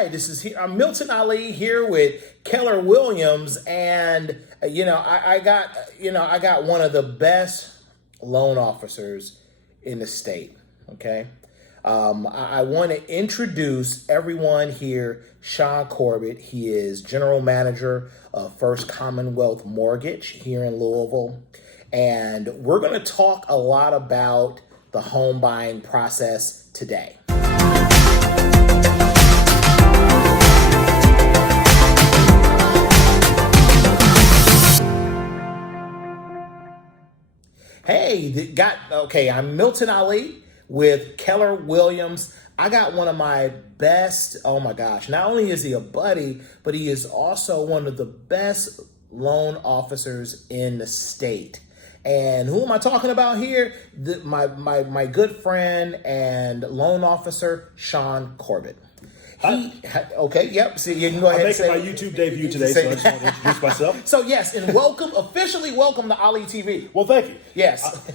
Hi, I'm Milton Ali here with Keller Williams, and I got one of the best loan officers in the state. Okay, I want to introduce everyone here. Shaun Corbett. He is general manager of First Commonwealth Mortgage here in Louisville, and we're going to talk a lot about the home buying process today. I'm Milton Ali with Keller Williams. I got one of my best, oh my gosh, not only is he a buddy, but he is also one of the best loan officers in the state. And who am I talking about here? My good friend and loan officer, Shaun Corbett. See, you can go ahead. I'm making my YouTube debut today, so I just want to introduce myself. So yes, and officially welcome to Ali TV. Well, thank you. Yes.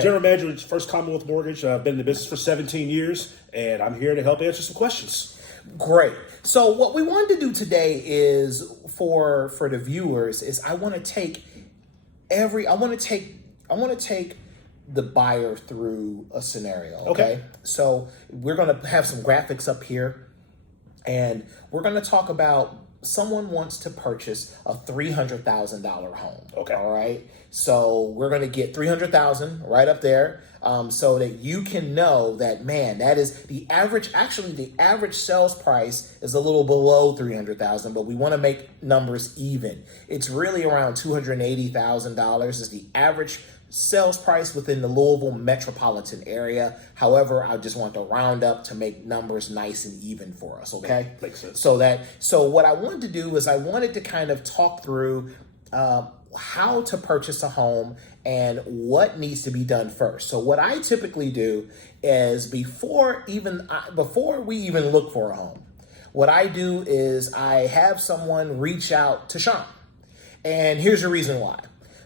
General manager of First Commonwealth Mortgage. I've been in the business for 17 years, and I'm here to help answer some questions. Great. So what we wanted to do today is for the viewers is I want to take the buyer through a scenario. Okay. So we're going to have some graphics up here, and we're going to talk about someone wants to purchase a $300,000 home. Okay. All right. So we're going to get $300,000 right up there, so that you can know that, man, that is the average. Actually, the average sales price is a little below $300,000, but we want to make numbers even. It's really around $280,000 is the average sales price within the Louisville metropolitan area. However, I just want to round up to make numbers nice and even for us. Okay. Makes sense. So what I wanted to do is I wanted to kind of talk through how to purchase a home and what needs to be done first. So what I typically do is before we even look for a home, what I do is I have someone reach out to Shaun. And here's the reason why.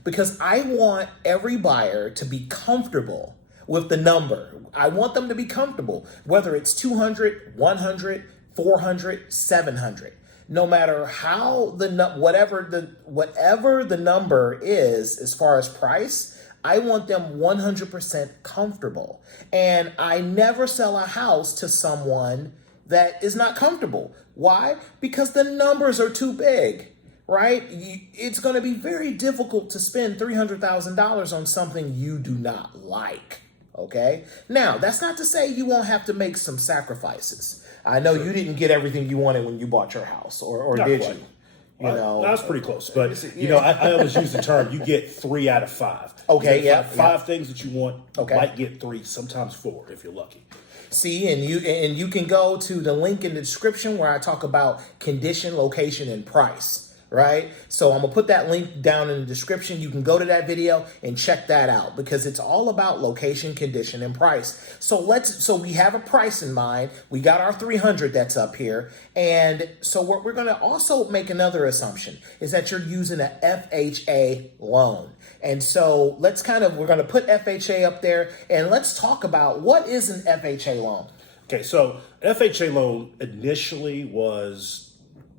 Because I want every buyer to be comfortable with the number. I want them to be comfortable, whether it's 200, 100, 400, 700. No matter how whatever the number is as far as price, I want them 100% comfortable. And I never sell a house to someone that is not comfortable. Why? Because the numbers are too big. Right? It's going to be very difficult to spend $300,000 on something you do not like. Okay? Now, that's not to say you won't have to make some sacrifices. I know you didn't get everything you wanted when you bought your house, or did quite. you? That was pretty close. But, I always use the term, you get 3 out of 5. Okay, yeah. Five things that you want, you might get 3, sometimes 4 if you're lucky. See, and you can go to the link in the description where I talk about condition, location, and price. Right? So I'm going to put that link down in the description. You can go to that video and check that out because it's all about location, condition, and price. So we have a price in mind. We got our 300 that's up here. And so what we're going to also make another assumption is that you're using a FHA loan. And so we're going to put FHA up there, and let's talk about what is an FHA loan. Okay. So FHA loan initially was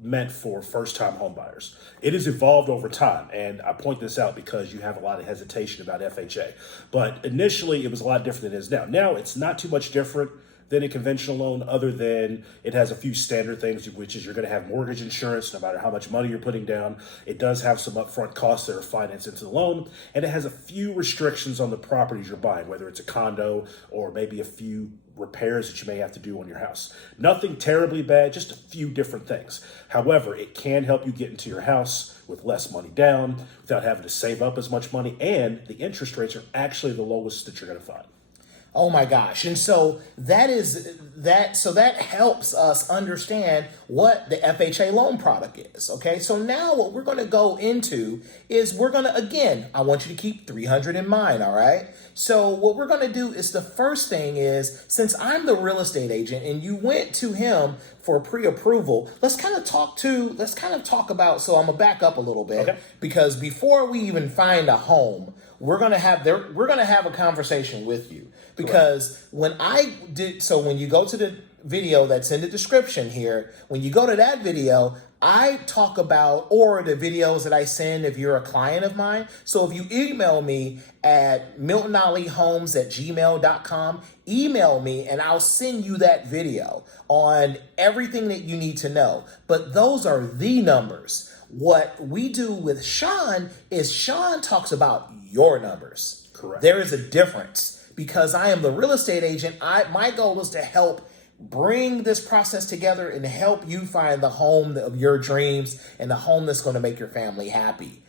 meant for first-time home buyers. It has evolved over time, and I point this out because you have a lot of hesitation about FHA. But initially, it was a lot different than it is now. Now, it's not too much different than a conventional loan, other than it has a few standard things, which is you're going to have mortgage insurance no matter how much money you're putting down. It does have some upfront costs that are financed into the loan, and it has a few restrictions on the properties you're buying, whether it's a condo or maybe a few repairs that you may have to do on your house. Nothing terribly bad, just a few different things. However, it can help you get into your house with less money down, without having to save up as much money, and the interest rates are actually the lowest that you're going to find. Oh my gosh. And so that helps us understand what the FHA loan product is. Okay. So now what we're going to go into is I want you to keep 300 in mind. All right. So what we're going to do is the first thing is, since I'm the real estate agent and you went to him for pre-approval, let's kind of talk about, so I'm going to back up a little bit, because before we even find a home, we're going to have a conversation with you. Because when you go to video that's in the description here. When you go to that video, I talk about, or the videos that I send if you're a client of mine. So if you email me at miltonalihomes@gmail.com, email me and I'll send you that video on everything that you need to know. But those are the numbers. What we do with Shaun is Shaun talks about your numbers. Correct. There is a difference because I am the real estate agent. My goal is to help bring this process together and help you find the home of your dreams and the home that's going to make your family happy.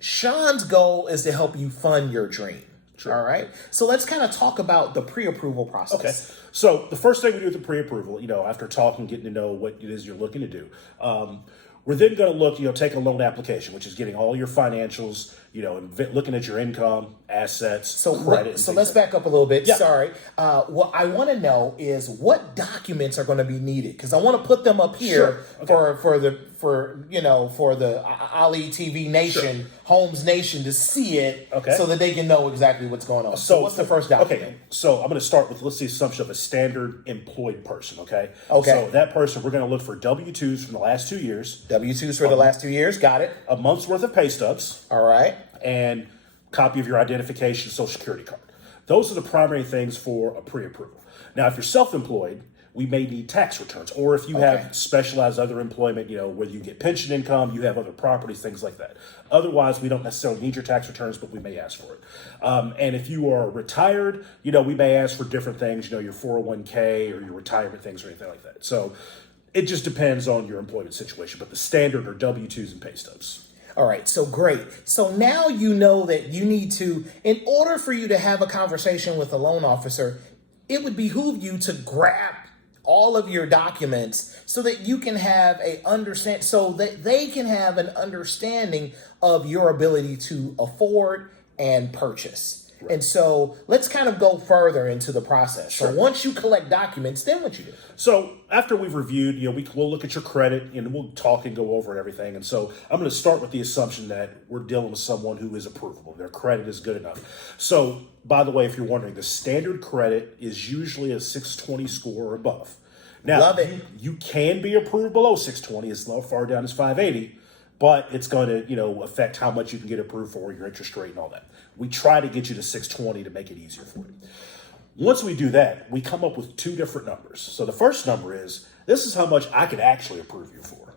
Shaun's goal is to help you fund your dream. Sure. All right. So let's kind of talk about the pre-approval process. Okay. So the first thing we do with the pre-approval, after talking, getting to know what it is you're looking to do, we're then going to look, take a loan application, which is getting all your financials, and looking at your income, assets, credit. So let's back up a little bit. Yeah. Sorry. What I want to know is what documents are going to be needed, because I want to put them up here for the Ali TV Nation, Sure. Homes Nation to see it, so that they can know exactly what's going on. So what's the first document? Okay. So I'm going to start with, let's see, assumption of a standard employed person. Okay. Okay. So that person, we're going to look for W-2s from the last 2 years. W-2s for the last 2 years. Got it. A month's worth of pay stubs. All right. And copy of your identification, social security card. Those are the primary things for a pre-approval. Now, if you're self-employed, we may need tax returns, or if you have specialized other employment, whether you get pension income, you have other properties, things like that. Otherwise, we don't necessarily need your tax returns, but we may ask for it. And if you are retired, we may ask for different things, your 401k or your retirement things or anything like that. So it just depends on your employment situation, but the standard are W-2s and pay stubs. All right, so great. So now you know that you need to, in order for you to have a conversation with a loan officer, it would behoove you to grab all of your documents so that you can have so that they can have an understanding of your ability to afford and purchase. Right. And so let's kind of go further into the process. Sure. So once you collect documents, then what you do? So after we've reviewed, we'll look at your credit and we'll talk and go over everything. And so I'm going to start with the assumption that we're dealing with someone who is approvable. Their credit is good enough. So by the way, if you're wondering, the standard credit is usually a 620 score or above. Now, love it. You can be approved below 620 as far down as 580, but it's going to, affect how much you can get approved for, your interest rate and all that. We try to get you to 620 to make it easier for you. Once we do that, we come up with two different numbers. So the first number is, this is how much I could actually approve you for.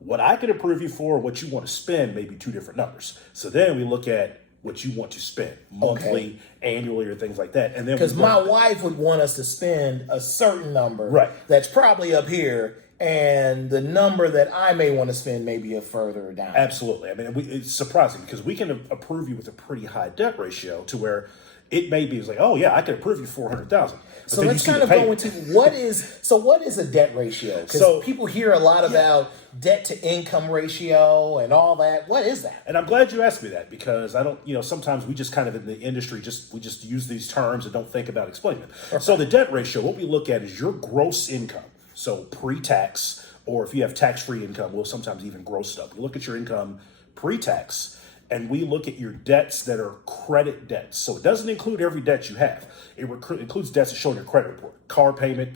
What I could approve you for, what you want to spend, may be two different numbers. So then we look at what you want to spend monthly, annually, or things like that. And then because my wife would want us to spend a certain number, right, that's probably up here, and the number that I may want to spend may be a further down. Absolutely. I mean, it's surprising because we can approve you with a pretty high debt ratio to where it may be like, oh yeah, I could approve you $400,000. So let's kind of go into what is a debt ratio? Because people hear a lot about debt to income ratio and all that. What is that? And I'm glad you asked me that because I don't, sometimes we just kind of in the industry we just use these terms and don't think about explaining it. Okay. So the debt ratio, what we look at is your gross income. So pre-tax, or if you have tax-free income, we'll sometimes even gross it up. We look at your income pre-tax, and we look at your debts that are credit debts. So it doesn't include every debt you have. It includes debts that show in your credit report, car payment,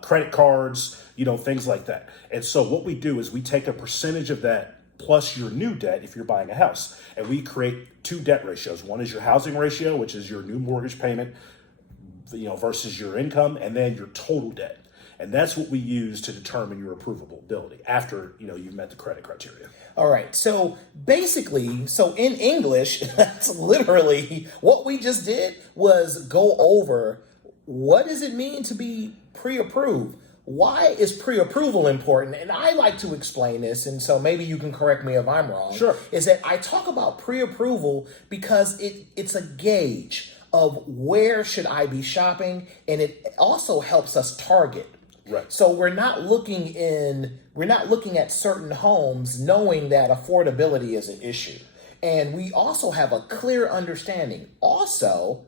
credit cards, things like that. And so what we do is we take a percentage of that plus your new debt if you're buying a house, and we create two debt ratios. One is your housing ratio, which is your new mortgage payment, versus your income, and then your total debt. And that's what we use to determine your approvability after, you've met the credit criteria. All right. So basically, in English, that's literally what we just did was go over what does it mean to be pre-approved? Why is pre-approval important? And I like to explain this, and so maybe you can correct me if I'm wrong. Sure. Is that I talk about pre-approval because it's a gauge of where should I be shopping, and it also helps us target. Right. So we're not looking at certain homes knowing that affordability is an issue. And we also have a clear understanding. Also,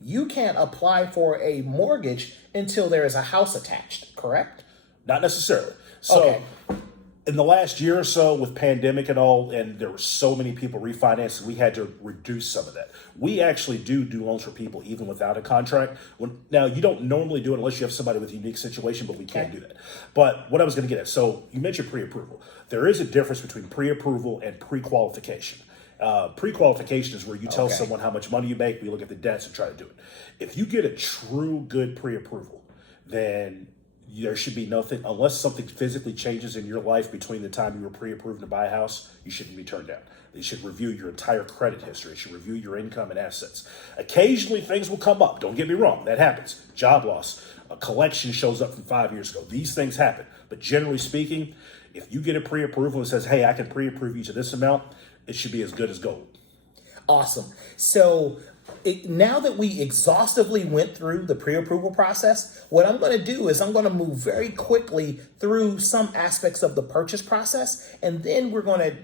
you can't apply for a mortgage until there is a house attached, correct? Not necessarily. So okay. In the last year or so with pandemic and all, and there were so many people refinancing, we had to reduce some of that. We actually do loans for people even without a contract. Now, you don't normally do it unless you have somebody with a unique situation, but we can do that. But what I was going to get at, so you mentioned pre-approval. There is a difference between pre-approval and pre-qualification. Pre-qualification is where you tell someone how much money you make, we look at the debts and try to do it. If you get a true good pre-approval, then there should be nothing, unless something physically changes in your life between the time you were pre-approved to buy a house, you shouldn't be turned down. They should review your entire credit history. They should review your income and assets. Occasionally things will come up. Don't get me wrong. That happens. Job loss. A collection shows up from 5 years ago. These things happen. But generally speaking, if you get a pre-approval that says, hey, I can pre-approve you to this amount, it should be as good as gold. Awesome. So now that we exhaustively went through the pre-approval process, what I'm going to do is I'm going to move very quickly through some aspects of the purchase process, and then we're going to,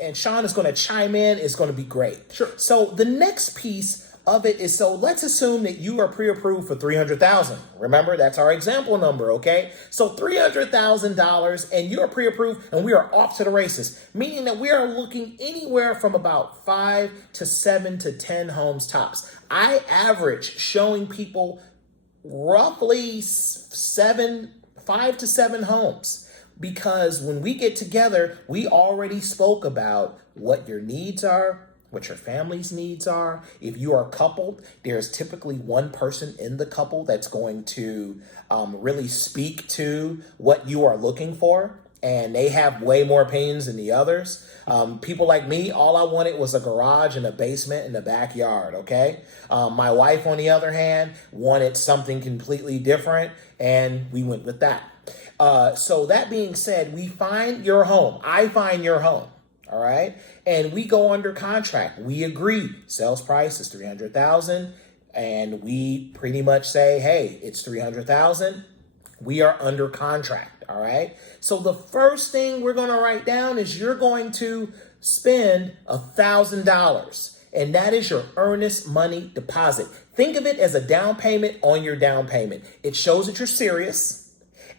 and Shaun is going to chime in. It's going to be great. Sure. So the next piece of it is, so let's assume that you are pre-approved for $300,000. Remember, that's our example number, okay? So $300,000 and you're pre-approved and we are off to the races, meaning that we are looking anywhere from about 5 to 7 to 10 homes tops. I average showing people roughly 5 to 7 homes, because when we get together, we already spoke about what your needs are, what your family's needs are. If you are coupled, there's typically one person in the couple that's going to really speak to what you are looking for, and they have way more opinions than the others. People like me, all I wanted was a garage and a basement and a backyard, okay? My wife, on the other hand, wanted something completely different, and we went with that. So that being said, we find your home. I find your home. All right. And we go under contract. We agree. Sales price is $300,000. And we pretty much say, hey, it's $300,000. We are under contract. All right. So the first thing we're going to write down is you're going to spend $1,000. And that is your earnest money deposit. Think of it as a down payment on your down payment. It shows that you're serious.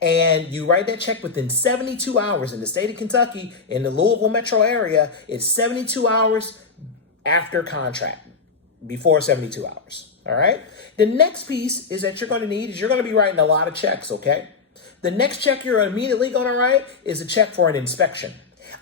And you write that check within 72 hours. In the state of Kentucky, in the Louisville metro area, it's 72 hours after contract, before 72 hours. All right. The next piece is that you're going to need is you're going to be writing a lot of checks. OK, the next check you're immediately going to write is a check for an inspection.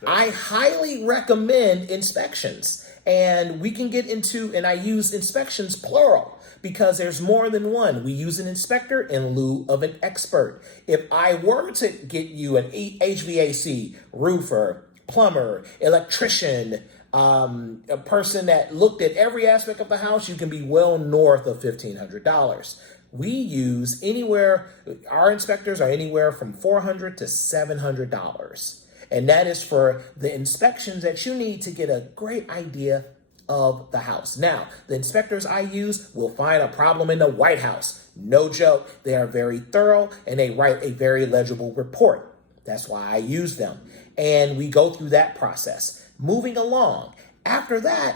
I highly recommend inspections, and we can get into, and I use inspections plural, because there's more than one. We use an inspector in lieu of an expert. If I were to get you an HVAC, roofer, plumber, electrician, a person that looked at every aspect of the house, you can be well north of $1,500. We use our inspectors are anywhere from $400 to $700. And that is for the inspections that you need to get a great idea of the house. Now, the inspectors I use will find a problem in the White House. No joke. They are very thorough and they write a very legible report. That's why I use them. And we go through that process. Moving along. After that,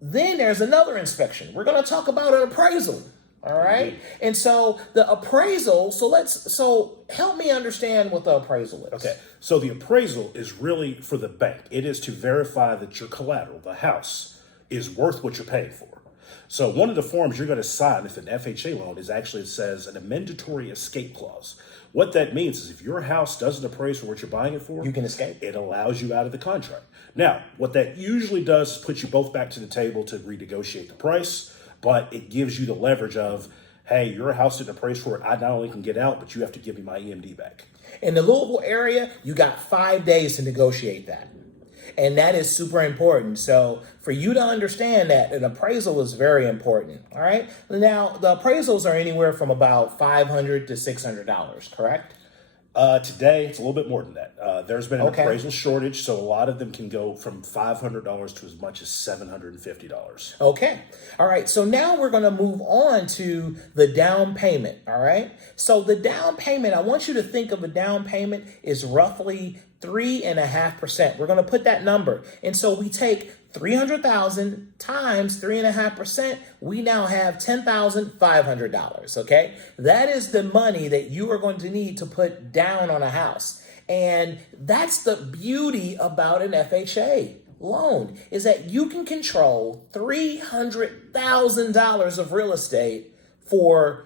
then there's another inspection. We're going to talk about an appraisal. All right. Mm-hmm. And so the appraisal, so help me understand what the appraisal is. Okay. So the appraisal is really for the bank. It is to verify that your collateral, the house, is worth what you're paying for. So one of the forms you're going to sign if an FHA loan is actually, it says an amendatory escape clause. What that means is if your house doesn't appraise for what you're buying it for, you can escape. It allows you out of the contract. Now, what that usually does is put you both back to the table to renegotiate the price. But it gives you the leverage of, hey, your house didn't appraise for it. I not only can get out, but you have to give me my EMD back. In the Louisville area, you got 5 days to negotiate that. And that is super important. So for you to understand that, an appraisal is very important. All right. Now, the appraisals are anywhere from about $500 to $600, correct? Today, it's a little bit more than that. There's been an appraisal shortage, so a lot of them can go from $500 to as much as $750. Okay. All right. So now we're going to move on to the down payment. All right. So the down payment, I want you to think of a down payment is roughly 3.5%. We're going to put that number. And so we take 300,000 times 3.5%. We now have $10,500. Okay. That is the money that you are going to need to put down on a house. And that's the beauty about an FHA loan, is that you can control $300,000 of real estate for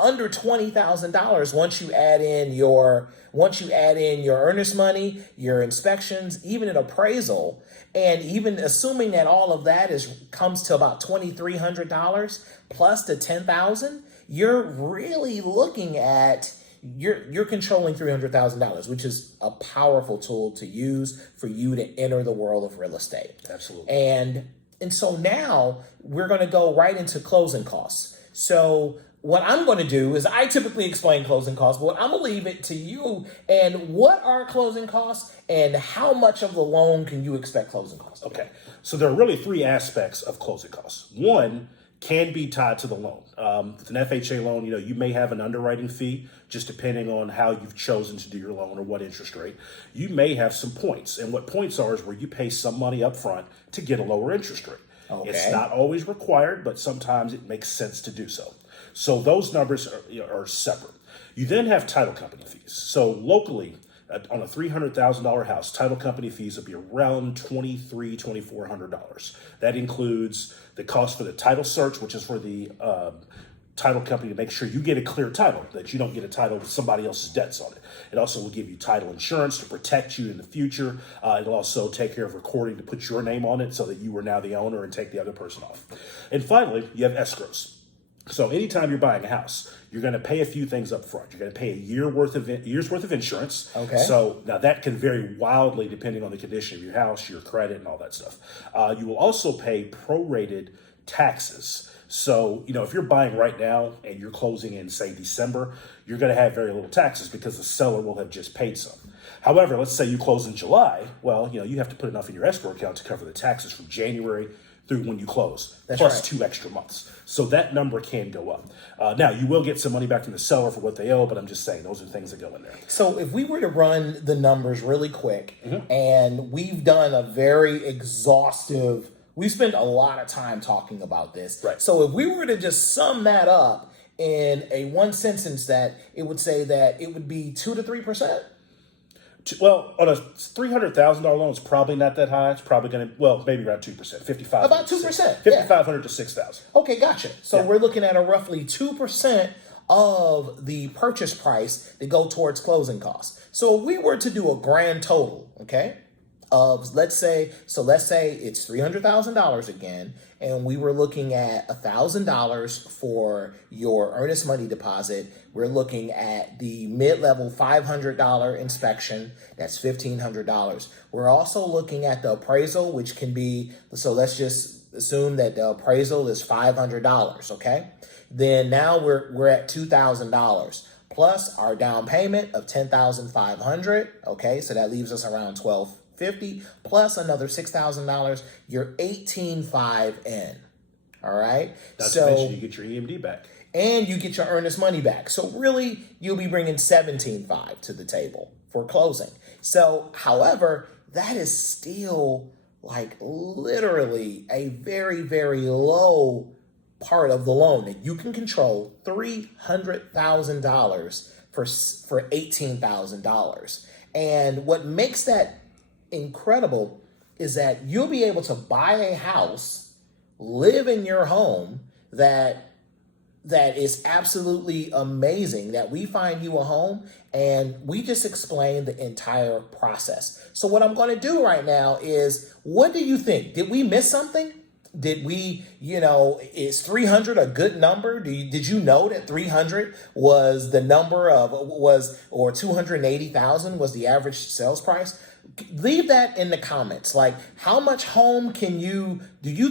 under $20,000 once you add in your earnest money, your inspections, even an appraisal, and even assuming that all of that comes to about $2,300 plus the $10,000, you're really looking at you're controlling $300,000, which is a powerful tool to use for you to enter the world of real estate. Absolutely. And so now we're going to go right into closing costs. So what I'm going to do is I typically explain closing costs, but I'm going to leave it to you. And what are closing costs and how much of the loan can you expect closing costs? Okay. So there are really three aspects of closing costs. One can be tied to the loan. With an FHA loan, you may have an underwriting fee, just depending on how you've chosen to do your loan or what interest rate. You may have some points, and what points are is where you pay some money up front to get a lower interest rate. Okay. It's not always required, but sometimes it makes sense to do so. So those numbers are separate. You then have title company fees. So locally, on a $300,000 house, title company fees will be around $2,300, $2,400. That includes the cost for the title search, which is for the title company to make sure you get a clear title, that you don't get a title with somebody else's debts on it. It also will give you title insurance to protect you in the future. It'll also take care of recording to put your name on it so that you are now the owner and take the other person off. And finally, you have escrows. So anytime you're buying a house, you're going to pay a few things up front. You're going to pay a year's worth of insurance. Okay. So now that can vary wildly depending on the condition of your house, your credit, and all that stuff. You will also pay prorated taxes. So, if you're buying right now and you're closing in, say, December, you're going to have very little taxes because the seller will have just paid some. However, let's say you close in July. Well, you have to put enough in your escrow account to cover the taxes from January through when you close, plus 2 extra months. So that number can go up. Now, you will get some money back from the seller for what they owe, but I'm just saying those are things that go in there. So if we were to run the numbers really quick, and we've done a very exhaustive, we spent a lot of time talking about this. Right. So if we were to just sum that up in a one sentence, that it would say that it would be 2 to 3%. Well, on a $300,000 loan, it's probably not that high. It's probably going to, maybe around 2%, 5,500. About 2%. $5,500 to $6,000. Okay, gotcha. So we're looking at a roughly 2% of the purchase price to go towards closing costs. So if we were to do a grand total, okay, of let's say it's $300,000 again, and we were looking at $1,000 for your earnest money deposit. We're looking at the mid-level $500 inspection. That's $1,500. We're also looking at the appraisal, which can be, so let's just assume that the appraisal is $500. Okay, then now we're at $2,000 plus our down payment of $10,500. Okay, so that leaves us around $1,250 plus another $6,000. You're $18,500 in. All right. Not to mention you get your EMD back. And you get your earnest money back. So really, you'll be bringing $17,500 to the table for closing. So, however, that is still like literally a very, very low part of the loan that you can control $300,000 for $18,000. And what makes that incredible is that you'll be able to buy a house, live in your home that is absolutely amazing, that we find you a home and we just explain the entire process. So what I'm going to do right now is, what do you think? Did we miss something? Did we, is 300 a good number? Did you know that 300 was the number or 280,000 was the average sales price? Leave that in the comments. Like, how much home do you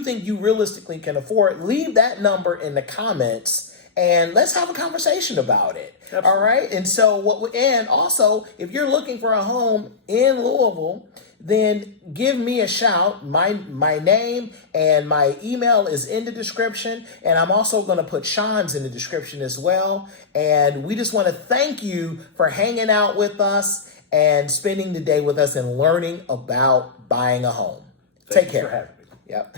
think you realistically can afford? Leave that number in the comments and let's have a conversation about it. Absolutely. All right. And so and also, if you're looking for a home in Louisville, then give me a shout. My name and my email is in the description. And I'm also going to put Shaun's in the description as well. And we just want to thank you for hanging out with us. and spending the day with us and learning about buying a home. Take care. For having me. Yep.